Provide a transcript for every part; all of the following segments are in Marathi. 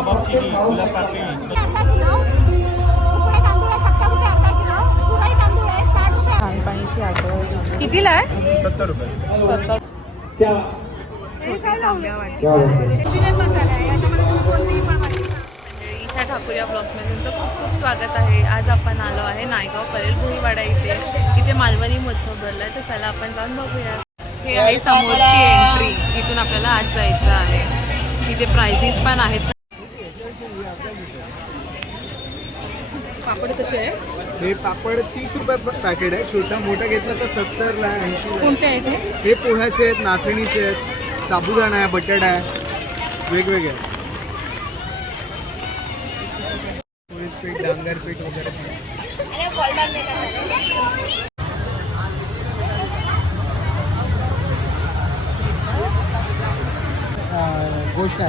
कबाब चिली, गुलाब पाकळी. पाणीची आगळ कितीला आहे? 70 रुपये. ईशा ठाकूर या ब्लॉग्समध्ये तुमचं खूप खूप स्वागत आहे. आज आपण आलो आहे नायगाव परेल भुईवाडा इथे मालवणी महोत्सव भरला आहे. तर चला आपण जाऊन बघूया. हे आहे समोरची एंट्री. इथून आपल्याला आज जायचं आहे. इथे प्राइजेस पण आहेत. पापड कसे आहे? हे पापड 30 रुपये पॅकेट आहे. छोटा मोठा घेतला तर 70 ला, 80 ला. कोणते आहेत हे पोह्याचे आहेत, नाचणीचे आहेत, साबुदाणा आहे, बटाटा आहे, वेगवेगळे. पीठ, डांगर पीठ वगैरे. गोष्ट आहे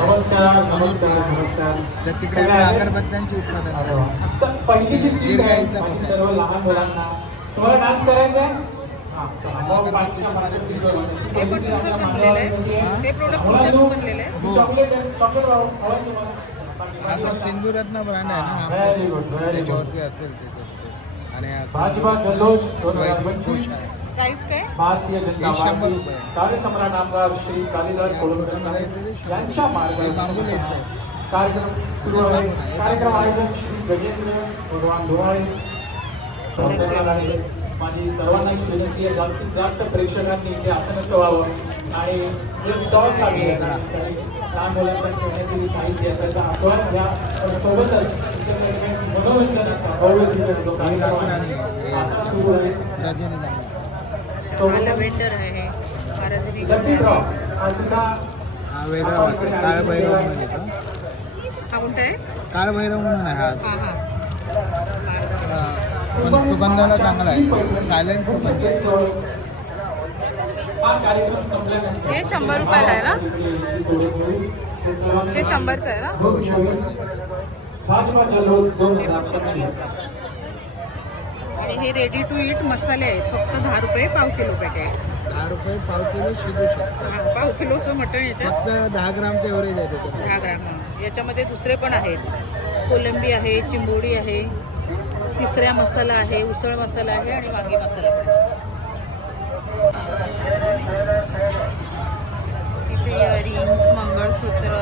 तिकडे आम्ही अगरबत्त्यांची उत्पादन दीर्घाईचा हे पण तुमचं बनलेलं आहे? हे प्रोडक्ट तुमच्याच बनलेलं आहे? आता सिंधुरत्न ब्रँड आहे ना, त्याच्यावरती असेल आणि प्राइस काय? भारतीय जनता पार्टी कार्यसम्राट आमदार श्री कालिदास कोळंबकर यांच्या मार्गदर्शनाखाली कार्यक्रम आयोजक श्री गजेंद्र भगवान डोहाळे. माझी सर्वांना विनंती आहे, जास्तीत जास्त प्रेक्षकांनी इथे आसनस्थ व्हावं आणि जे स्टॉल लागले लहान मुलांच्या खेळण्याची साहित्य याचा आस्वाद घ्या. सोबतच मनोरंजनाचा भव्य कार्यक्रम सुरू आहे. वेंडर आहे हा वेगळा काळ भैरव म्हणून येतो. हा कोणता आहे? काळ भैरव म्हणून आहे हा. हा पण सुगंधाला चांगला आहे. सायलेन्स हे 100 रुपयाला आहे ना? हे 100चं आहे ना? आणि हे रेडी टू ईट मसाले आहेत. फक्त 10 रुपये पाव किलो पॅकेट. 10 रुपये पाव किलो शिजू शकतो. पाव किलोचं मटण याच्यात फक्त 10 ग्रामचे एवढे आहे त्याच्यात. 10 ग्राम. याच्यामध्ये दुसरे पण आहेत. कोलंबी आहे, चिंबोडी आहे, तिसऱ्या मसाला आहे, उसळ मसाला आहे आणि वांगी मसाला आहे. इथे इयरिंग्स, मंगळसूत्र,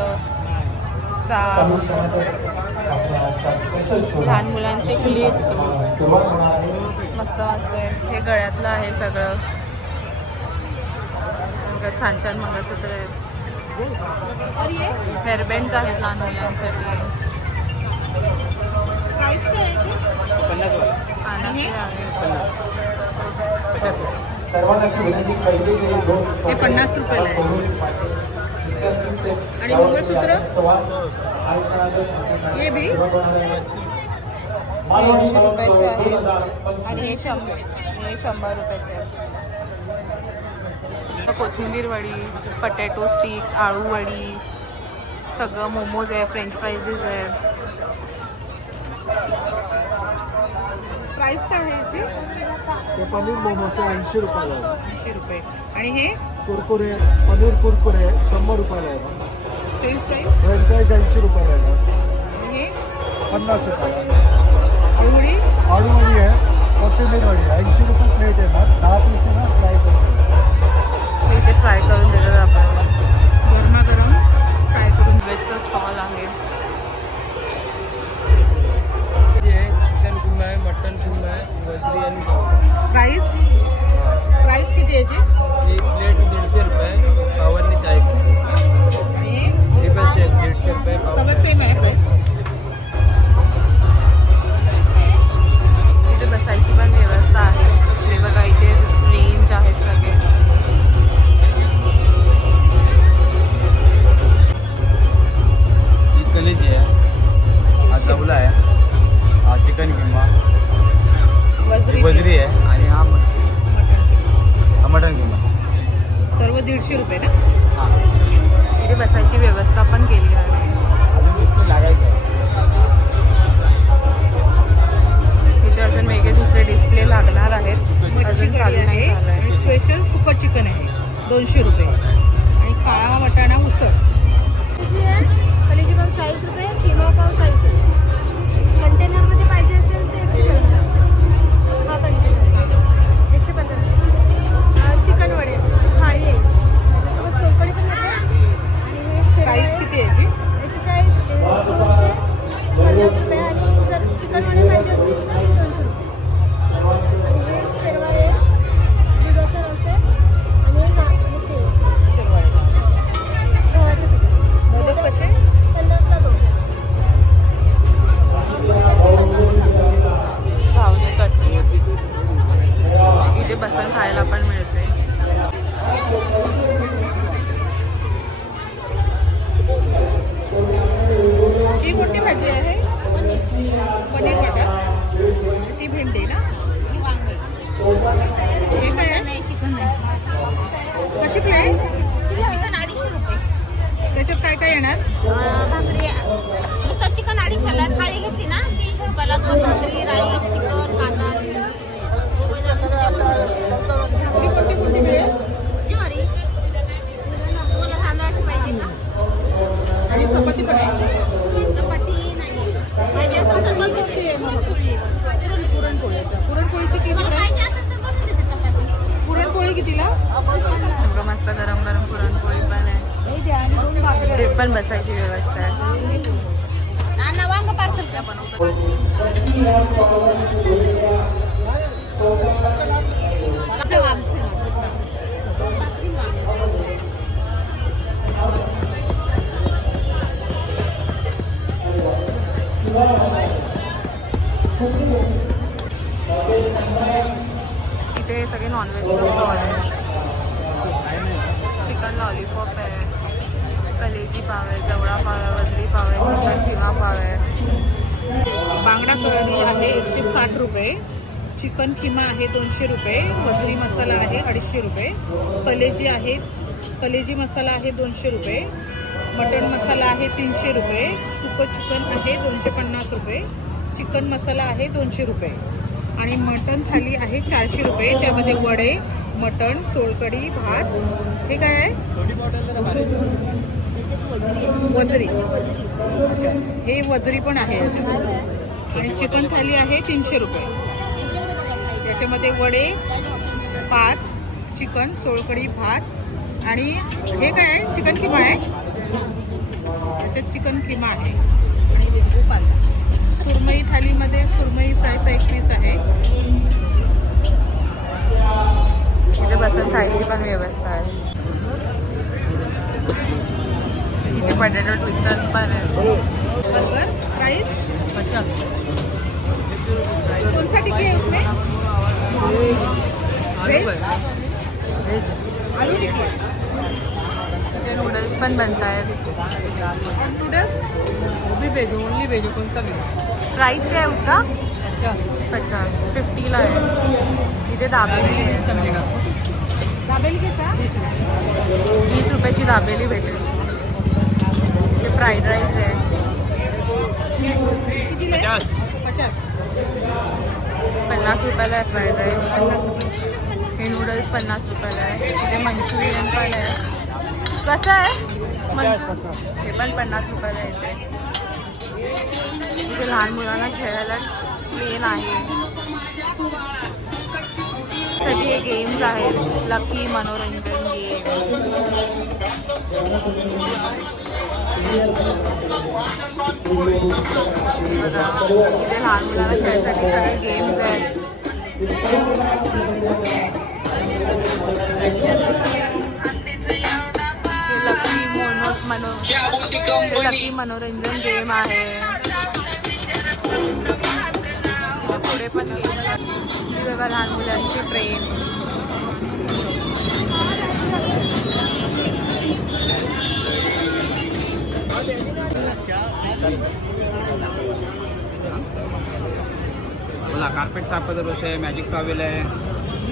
चाप, लहान मुलांचे क्लिप्स मस्त वाटतंय. हे गळ्यातलं आहे सगळं. छान छान मंगळसूत्र आहेत. हेअरबँड्स आहेत लहान मुलांसाठी. प्राइस काय आहे? 50 रुपयाला आहे. आणि मंगळसूत्र हे बी 200 रुपयाचे आहे. आणि हे 100 रुपयाचे आहे. कोथिंबीर वडी, पटॅटो स्टिक्स, आळू वडी, सगळं मोमोज आहे, फ्रेंच फ्राईजेस आहे. प्राइस काय आहे याची? ते पनीर मोमोज 80 रुपयाला आहे. 80 रुपये. आणि हे कुरकुरे, पनीर कुरकुरे 100 रुपयाला आहे. फ्रेंच फ्राईज फ्रेंच फ्राईज 80 रुपयाला आहे. आणि हे 50 रुपयाला. आळूवडी आळूवडी आहे, कोथिंबीर वडी 80 रुपये प्लेट आहे. 10 पीस आहे ना, फ्राय करून इथे फ्राय करून देतात आपण. गरमागरम फ्राय करून. व्हेजचा स्टॉल आहे. चिकन किंवा आहे, मटन किंवा आहे, वजरी आणि प्राइस प्राइस किती आहे याची? एक प्लेट 150 रुपये, पावरनी 40 रुपये. आणि हे पण 150 रुपये. सगळं सेम आहे प्राइस. इथे बसायची पण व्यवस्था आहे. हे बघा इथे रेंज आहेत सगळे. ही कलेजी आहे, हा जवला आहे, हा चिकन किंवा वजरी आहे आणि हा मटन किंवा. सर्व 150 रुपये ना? हां. इथे बसायची व्यवस्था पण केली आहे. अजून दुसरं लागायचं आहे. इथे अजून वेगळे दुसरे डिस्प्ले लागणार आहेत. अजून चालू नाही झालं आहे. स्पेशल सुपर चिकन आहे 200 रुपये. आणि काळा वाटाणा उसळ. कलेजी पाव 40 रुपये, मिळते. ही कोणती भाजी आहे? पनीर वाटा. ती भेंडी ना? हे काय आहे? चिकन आहे. कशी प्लेट? चिकन 250 रुपये. त्याच्यात काय काय येणार? भाकरी नुसतं चिकन 250 थाळी घेतली ना 300 रुपयाला 2 भाकरी, राईस, चिकन, कांदा. आपली कोणती कोणती मिळेल? ज्वारी तुम्हाला तांदळाची पाहिजे का? आणि चपाती पण आहे. चपाती नाही पाहिजे असेल तर मग पुरणपोळीची किती तुम्हाला आहे? पाहिजे असेल तर मग देते चपाती. पुरणपोळी कितीला? सगळं मस्त गरम गरम पुरणपोळी पण आहे. ते पण बसायची व्यवस्था आहे. नाना वांग पार्सल द्या इथे सगळे नॉनव्हेजचं स्टॉल आहे. चिकन लॉलीपॉप आहे, कलेजी पाव आहे, जवळा पाव आहे, वजरी पाव आहे, चिकन किमा पाव आहे. बांगडा कढी आहे 160 रुपये. चिकन किमा आहे 200 रुपये. वजरी मसाला आहे 250 रुपये. कलेजी मसाला आहे 200 रुपये. मटण मसाला आहे 300 रुपये. सुकं चिकन आहे 250 रुपये. चिकन मसाला आहे 200 रुपये. आणि मटण थाली आहे 400 रुपये. त्यामध्ये वडे, मटण, सोलकढी, भात. हे काय आहे? वजरी. अच्छा, हे वजरी पण आहे याच्यात. आणि चिकन थाली आहे 300 रुपये. याच्यामध्ये वडे 5, चिकन, सोलकढी, भात. आणि हे काय आहे? चिकन किमा आहे. याच्यात चिकन किमा आहे आणि लिंबू पाणी. सुरमई थालीमध्ये सुरमई फ्रायचा 1 पीस आहे. इथे बसून खायची पण व्यवस्था आहे. इथे पटेटो ट्विस्टर्स पण आहे. Burger price 50. कौन सा टिक्की है उसमें? वेज? आलू टिक्की. इथे नूडल्स पण बनत आहेत. और नूडल्स? वो भी भेजो, ओनली भेजो, कौन सा भेजो? प्राइस क्या है उसका? अच्छा 50, 50ला आहे. इथे दाबेली आहे. दाबेली कैसा? 20 रुपयाची दाबेली भेटेल. इथे फ्राईड राईस आहे. कितीला आहे? 50. 50 रुपयाला आहे फ्राईड राईस. हे नूडल्स 50 रुपयाला आहे. इथे मंचुरियन पण आहे. कसं आहे हे पण 50 रुपयाला येते. इथे लहान मुलांना खेळायला प्लेन आहे. साठी हे गेम्स आहेत. लकी मनोरंजन गेम. बघा इथे लहान मुलांना खेळायसाठी सगळे गेम्स आहेत. लकी मनोरंजन गेम आहे. पुढे पण गेम बघा लहान मुलांची ट्रेन. बोला कार्पेट साफ करत बसे, मॅजिक टॉवेल आहे,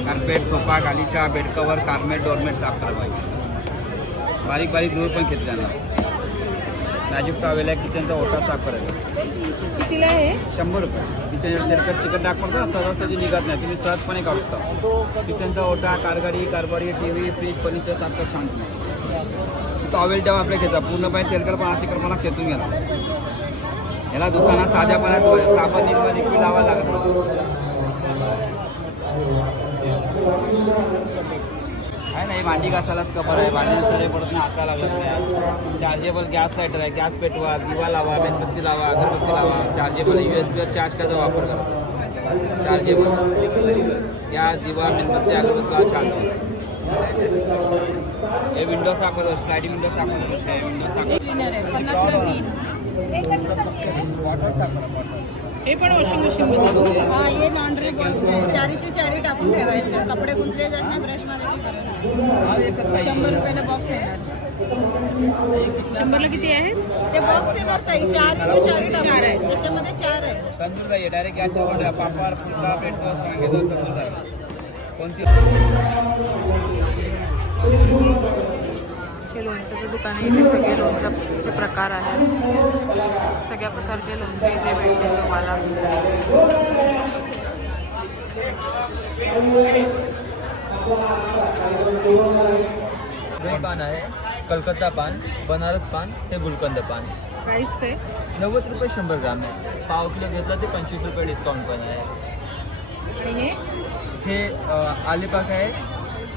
कार्पेट, सोफा, गालीचा, बेड कवर, कार्मेट, डोरमेट साफ करत पाहिजे. बारीक बारीक धूळ पण घेतल्या ना. मॅजिक टॉवेल आहे, किचनचा ओटा साफ करायचा. कितीला आहे? 100 रुपये. किचन तेलकट चिकन टाक पडतं ना, सहजासहजी निघत नाही, तुम्ही सहजपणे काढू शकता. किचनचा ओटा, कारभारी, टी व्ही, फ्रीज, फर्निचर साफ छान नाही. टॉवेल तेव्हा आपल्या घ्यायचा पूर्णपणे तेलकटपणा चिकटपणा खेचून घेणार. याला दुकानात साध्या पाण्यात साबण लिक्विड लावायला लागत आहे नाही. भांडी घासायलाच कबर आहे. भांड्यांना सरे पडत नाही, हाता लागत नाही. चार्जेबल गॅस लायटर आहे. गॅस पेटवा, दिवा लावा, मेणबत्ती लावा, अगरबत्ती लावा. चार्जेबल USB चार्ज करायचा वापर करा. चार्जेबल गॅस, दिवा, मेणबत्ती, अगरबत्ती लावा. छान हे विंडो साफ करतो. स्लायडिंग विंडो साफ करतो. विंडो साफ क्लीनर आहे 50 ला 3. वॉटर साफ करतो. हे पण वॉशिंग मशीन मध्ये हा हे लॉन्ड्री बॉक्स आहे. चारीचे चारी टाकून ठेवायचे. कपडे गुंतले जात नाही, ब्रश मारायची गरज नाही. 100 रुपयाला बॉक्स येणार. 100ला किती आहे? ते बॉक्स येणार ताई, चारीचे चारी टाकून. याच्यामध्ये 4 आहे. तंदूर जाई डायरेक्ट गॅसच्या वर पापड फुलका पेटतो सांगितलं तंदूर जाई कोणती हे लोणच्याचं दुकान आहे. इथे सगळे लोणच्याचे प्रकार आहेत. सगळ्या प्रकारचे लोणचे इथे भेटतील तुम्हाला. दही पान आहे, कलकत्ता पान, बनारस पान, हे गुलकंद पान. प्राईस काय? 90 रुपये 100 ग्राम आहे. पाव किलो घेतलं ते 25 रुपये डिस्काउंट पण आहे. आणि हे आलेपाक आहे,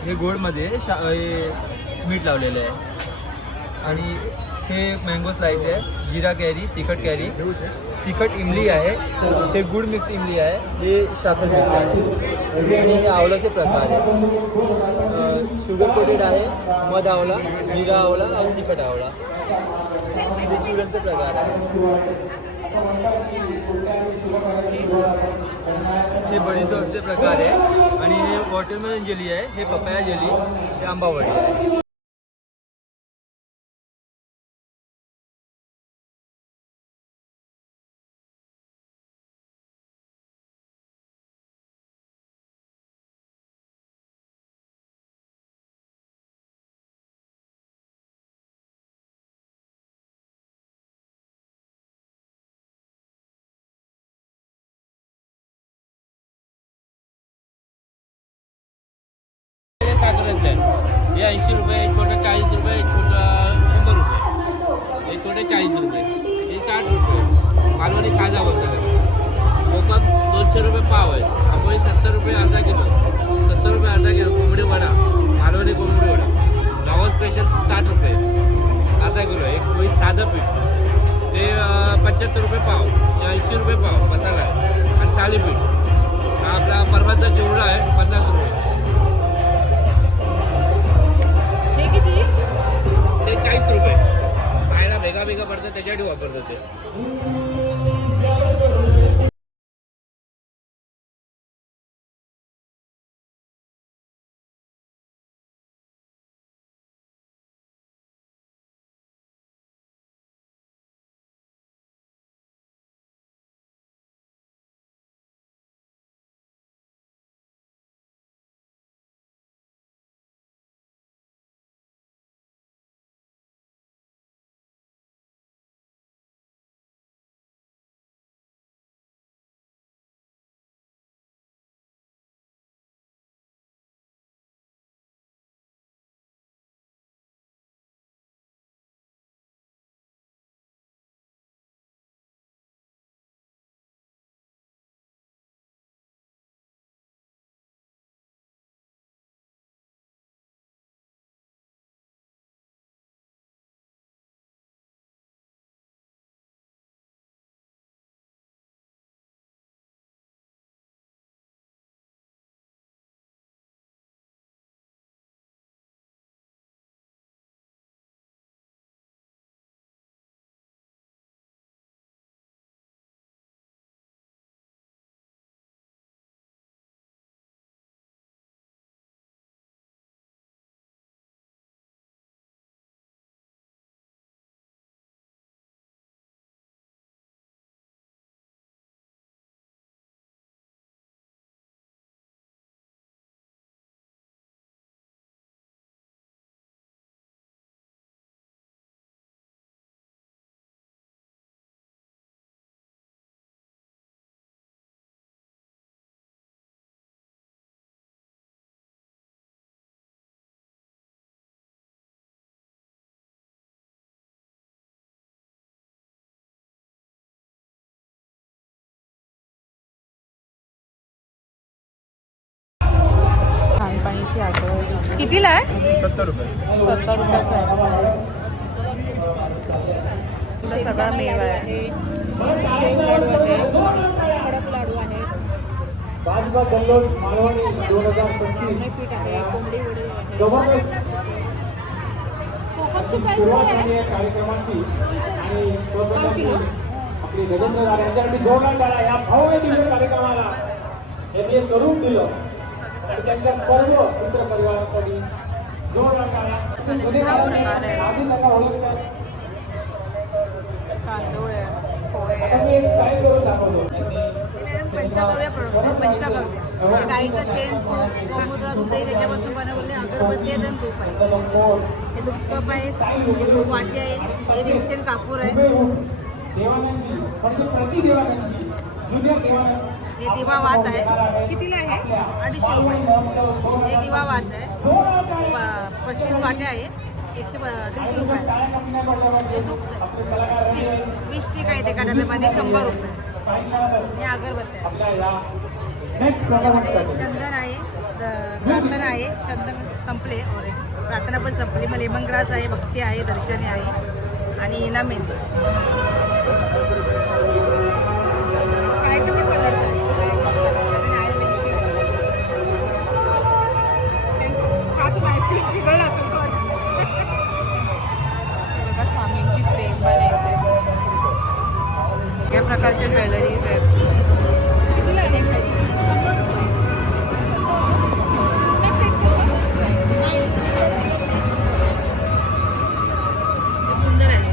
हे गोडमध्ये हे मीठ लावलेलं आहे. आणि हे मँगो स्लाइस आहे, जिरा कॅरी, तिखट कॅरी, तिखट इमली आहे, हे गुड मिक्स इमली आहे, हे साखर मिक्स आहे. आणि हे आवळाचे प्रकार आहे. शुगर कोटेड आहे, मध आवळा, जिरा आवळा आणि तिखट आवळा. हे चुऱ्यांचे प्रकार आहे. हे बडीसॉसचे प्रकार आहे. आणि हे वॉटरमेलन जेली आहे, हे पपाया जेली, हे आंबावडी आहे. साखरेतलं आहे. हे 80 रुपये, छोटं 40 रुपये, छोटं 100 रुपये, हे छोटे 40 रुपये, हे 60 रुपये. मालवणी खाजा बोलतात. कोकम 200 रुपये पाव आहे. आंबोळी 70 रुपये अर्धा किलो, 70 रुपये अर्धा किलो. कोंबडी वडा, मालवणी कोंबडी वडा. गावा स्पेशल 60 रुपये अर्धा किलो. एक पोळी साधं पीठ ते 75 रुपये पाव, 80 रुपये पाव मसाला आहे. आणि थालीपीठ हा आपला परवाचा चिवडा आहे 50 रुपये. ते 40 रुपये. खायला भेगा भेगा पडतं त्याच्यासाठी वापरतात ते. खानपाणीची आठवण कितीला आहे? 70 रुपये. 70 रुपयाचा आहे. तुला सगळा मेवा आहे. शेव लाडू आहे, कडक लाडू आहे, भाजपा जल्लोष मालवणी 2025 पीठ आहे, कोंबडी वडे आहे. कोकमची प्राइस काय आहे? कार्यक्रमाची आणि पाव किलो श्री गजेंद्र दादा यांच्यासाठी जोरदार टाळ्या या भव्य दिव्य कार्यक्रमाला यांनी एक स्वरूप दिलं आणि त्यांच्या सर्व मित्र परिवारासाठी जोरदार टाळ्या. आधी नका ओळखतात. तांदूळ पोहे आता मी एक स्टाईल करून दाखवतो. पंचगव्य प्रोडक्ट पंचगव्य म्हणजे गाईचं शेण तूप गोमूत्र दूधही त्याच्यापासून बनवले अगरबत्ती आहे आणि तूप आहे. हे दुष्कप आहे, हे तूप वाटी आहे, हे भीमसेन कापूर आहे, देवानंदी म्हणजे प्रति देवानंदी जुन्या देवानंदी हे दिवा वात आहे कितीला आहे? 250 रुपये. हे दिवा वात आहे 35 वाट्या आहे 130 रुपये. हे तूप स्टिक 20 स्टिक आहे ते डब्यामध्ये 100 रुपये. हे अगरबत्ती आहे. त्यामध्ये चंदन आहे, प्रार्थना आहे, चंदन संपले प्रार्थना पण संपली. मग लेमन ग्रास आहे, भक्ती आहे, दर्शनी आहे आणि इनामीन. खायचे पण पदार्थ आहे. हा तुम्ही आईस्क्रीम पिघळलं असेल सॉरी. बघा स्वामींची फ्रेम पण येते. या प्रकारचे ज्वेलरीज आहेत. कितीला आहे खाली? सुंदर आहे.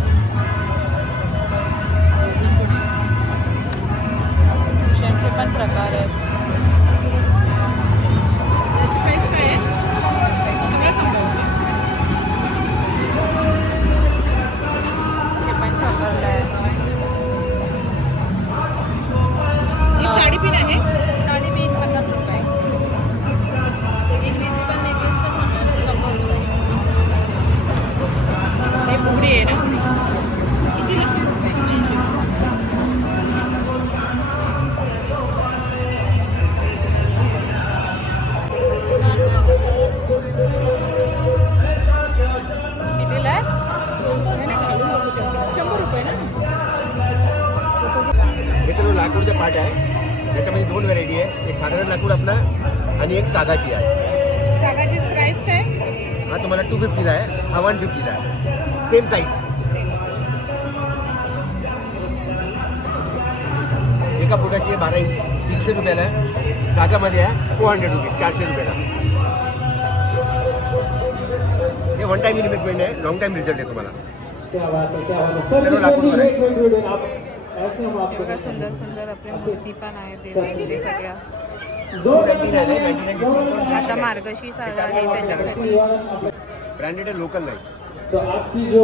ठुशांचे पण प्रकार आहेत. त्याची प्राईस काय आहे? सगळं सांगा. हे पण 100ला आहे. ही साडी पिन आहे. साडेतीन 50 रुपये. इनविजिबल नेकलेस पण 100 रुपये. हे फुगडी आहे ना. कितीला? कितीला आहे? नाही, घालून बघू शकता. 100 रुपये ना. हे सर्व लाकूडच्या पाट्या आहे. त्याच्यामध्ये 2 व्हरायटी आहे. एक साधारण लाकूड आपला आणि एक सागाची आहे. सागाची प्राईस काय? हा तुम्हाला 250ला आहे, हा 150ला आहे. Same size. एका फुटाची आहे 12 इंच 300 रुपयाला आहे. सागामध्ये आहे 400 रुपीज 400 रुपयाला. हे वन टाइम इन्व्हेस्टमेंट आहे, लॉंग टाइम रिझल्ट आहे तुम्हाला. क्या बात है, क्या बात है. सर्व लाकूडवर आहे. ऐसे हम आपको बघा सुंदर सुंदर आपल्या मूर्ती पण आहेत देवांचे सगळ्या. 99 आहे, 99 डिस्काउंट. आता मार्गशीर्ष आला आहे त्याच्यासाठी. ब्रँडेड आहे, लोकल नाही. तो आपकी जो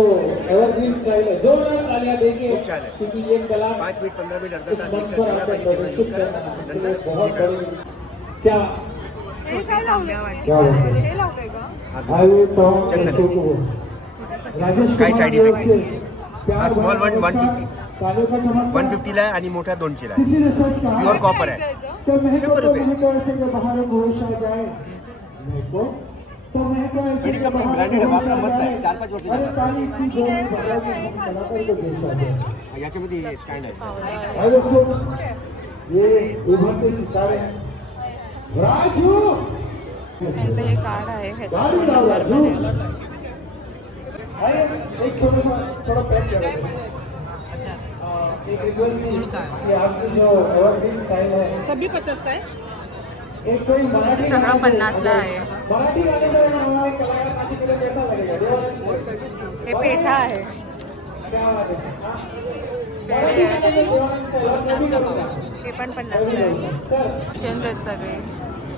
एवरग्रीन स्टाइल है जोरदार तालियां देंगे खूप छान आहे. क्योंकि ये कला 5 मिनिट 15 मिनिट अर्धा तास मंच एक पर जेवढा आकर पाहिजे तेवढा यूज प्रस्तुत करा. करना नंतर ये बहुत हे करा. बड़ी क्या हे काय लावलंय? क्या बात है. हे लावलंय का? हाईवे टॉप चंदन. को राजेश काय कुमार side effect यांचे नाही. प्यार हा small one, भरा 150. काले का चमत्कार 150ला आहे आणि मोठा 200 ला आहे. किसी ने सच कहा प्युअर कॉपर आहे. तो महको 100 रुपये. महको ऐसे के बाहर एक होश आ जाए महको तो महको ऐसे मेडी के कंपनी बाहर ब्रँडेड आहे, एक होश वापरा आ मस्त आहे. जाए. 4-5 वर्ष अरे झालं. काली की जोड़ी भरावी हम कलाकारी को देश आ जाए. याच्यामध्ये स्टँड आहे. और दोस्तों ये उभरते सितारे राजू त्यांचं हे कार्ड आहे ह्याच्या गाड़ी फोन लाओ राजू. नंबरमध्ये. आइए, एक छोटा थोड़ा पैक कर एक रिक्वेस्ट कि आपकी जो एवरग्रीन स्टाइल है सभी 50 काय? एक कोई मराठी सगळं गाना 50ला आहे. मराठी गाने जर हमारे कलाकार पार्टी के लिए कैसा लगेगा देवानंद हे पेठा आहे. क्या बात है. हाँ? हे कसं बोलू? हे पण 50ला आहे. सर शेंज आहेत सगळे.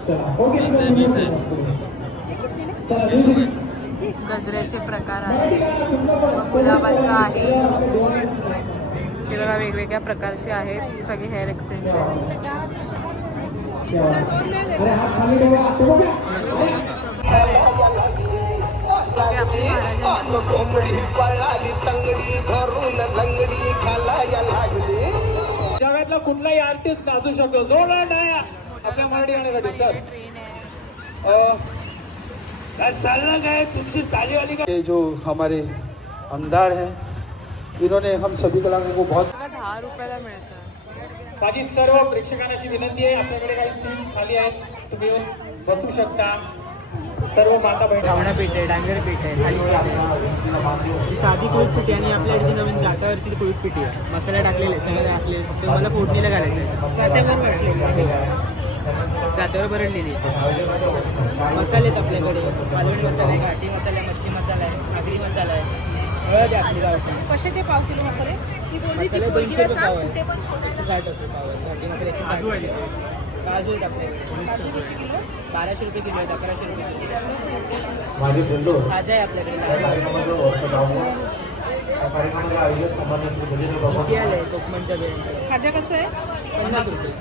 चला ओके चला गजऱ्याचे प्रकार आहेत. गुलाबाचं आहे. हे बघा वेगवेगळ्या प्रकारचे आहेत सगळे हेअर एक्सटेन्शन. अरे हात खाली ठेवा ठेवू का? इथे आपली महाराजांची जगातला कुठलाही आर्टिस्ट नाचू शकतो जोरदार टाळ्या आपल्या मराठी गाण्यासाठी सर. ट्रेन आहे. काय चाललं काय तुमची तालीवाली ये जो हमारे आमदार हैं इन्होंने हम सभी कलाकारों को बहुत मला 10 रुपयाला मिळतं. माझी सर्व प्रेक्षकांना अशी विनंती आहे आपल्याकडे काही सीट्स खाली आहेत तुम्ही येऊन बसू शकता. सर्व माता बहिणी धावणा पीठ आहे, डांगर पीठ आहे, थालीपीठ आहे. ही साधी कोळीत पिठी आणि आपल्याकडे जी नवीन जात्यावरची ती कोळीत पिठी आहे. मसाले टाकलेले सगळे टाकले, फक्त मला फोडणीला घालायचं आहे. जात्यावर वाटलेली जात्यावर भरडलेली मसाले आहेत आपल्याकडे. मालवणी मसाला आहे, घाटी मसाला आहे, मच्छी मसाला आहे, आगरी मसाला आहे, हळद आहे आपली गावठी. कसे ते पाव किलो मसाले मसाले 200 रुपये पाव आहे, 160 रुपये पाव आहे. घाटी मसाले 160 रुपये. काजू आहेत आपल्याकडे 1200 रुपये किलो आहेत, 1100 रुपये किलो आहेत. माझे बंधू ताजा आहे आपल्याकडे. मोठी आले कोकमनच्या बियांचं खाजा कसं आहे 50 रुपये.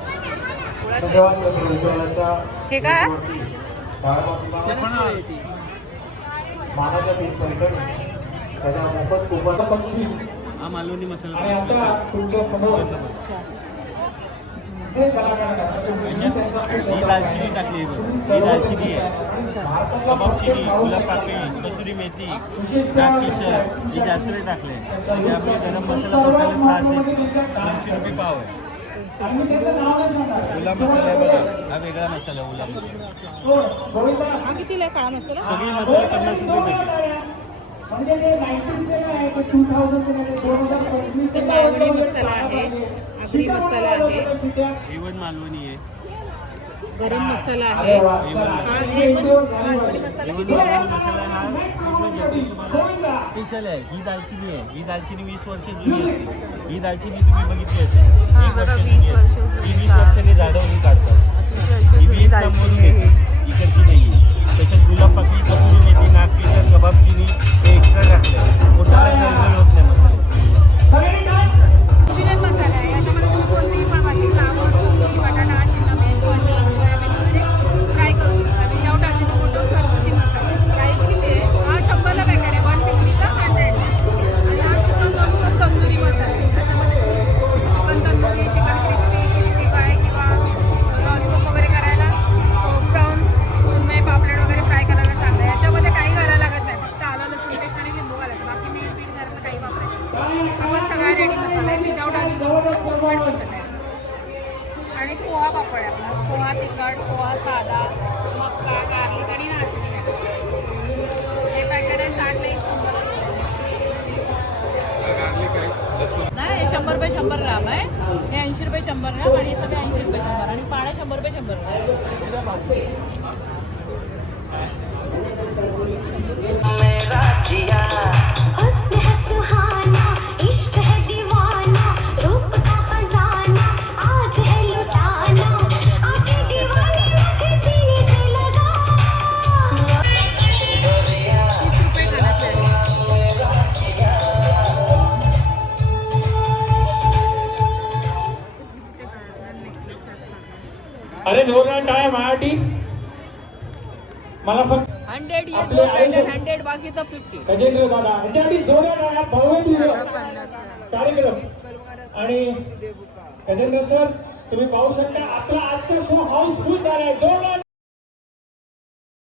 हे काय मानाच्या पीठ पैठणी त्याच्या मोफत कुपन 25. हा मालवणी मसाला आणि आता तुमच्या समोर जे कलाकार ही दालचिनी टाकली ही दालचिनी आहे, कबाब चिनी, गुलाब पाकळी, कसुरी मेथी, डार्क केशर हे जास्त टाकले. आणि त्यामुळे गरम मसाला पोटाला त्रास देतो. 200 रुपये पाव आहे. गुलाब मसाला आहे बघा, हा वेगळा मसाला आहे गुलाब मसाला. हा कितीला आहे काळा मसाला सगळे मसाले 50 रुपये भेटले. म्हणजे जे 90s आहे ते 2000 ते मालवणी मसाला आहे, आगरी मसाला आहे, इवन मालवणी आहे, गरम मसाला आहे. हा हे पण मालवणी मसाला कितीला आहे मसाला हा पूर्ण जगात तुम्हाला स्पेशल आहे. ही दालचिनी आहे, ही दालचिनी 20 वर्ष जुनी असते. ही दालचिनी तुम्ही बघितली असेल, 1 वर्ष जुनी असते. ही 20 वर्षांनी झाडावरून काढतात. ही 20 लांबवरून येते, इकडची नाही आहे. त्याच्यात गुलाब पाकळी, कसुरी मेथी, नागकेशर, कबाब चिनी हे एक्स्ट्रा टाकले. पोटाला जळजळ होत नाही मसाला. चिकन मसाला आहे. याच्यामध्ये तुम्ही कोणतीही पण भाजी, फ्लावर, कोबी, बटाटा, शिमला मिर्च, पनीर, सोयाबीन वगैरे फ्राय करू शकता. विदाऊट अजिनोमोटो घरगुती मसाला. प्राईस किती आहे हा 100ला पॅकेट आहे, 150चा 100. आणि हा चिकन मस्त तंदुरी मसाला आहे. त्याच्यामध्ये चिकन तंदुरी, चिकन क्रिस्पी, 65 किंवा लॉलीपॉप वगैरे करायला, प्रॉन्स, सुरमई, पापलेट वगैरे फ्राय करायला सांगता. याच्यामध्ये काही करायला लागत नाही, फक्त आलं, लसूण पेस्ट आणि लिंबू घालायचं. बाकी मीठ पीठ घरात काही वापरायचं. आपण सगळा रेडी मसाला आहे, विदाऊट अजिनोमोटो होममेड मसाला आहे. आणि पोहा पापड आहे आपला. पोहा तिखट, पोहा साधा, मक्का, गार्लिक आणि नाचणी. हे पॅकेट आहे 60ला 100. नाही हे 100 रुपये 100 ग्राम आहे, हे 80 रुपये 100 ग्राम आणि हे सगळे 80 रुपये 100 आणि पाण्या 100 रुपये 100 ग्राम. हुस्न है सुहाना, इश्क है दीवाना, रूप का खजाना आज है लुटाना, आके दीवानी मुझे सीने से लगा. 30 रुपये कानातले अरे जोरदार टाळ्या माझ्यासाठी. मला फक्त 100 ये दो पैकेट 100 बाकीचं 50. गजेंद्र दादा याच्यासाठी जोरदार टाळ्या. भव्य कार्यक्रम. आणि गजेंद्र सर तुम्ही पाहू शकता आपला आजचा शो हाऊसफुल झालाय. जोरदार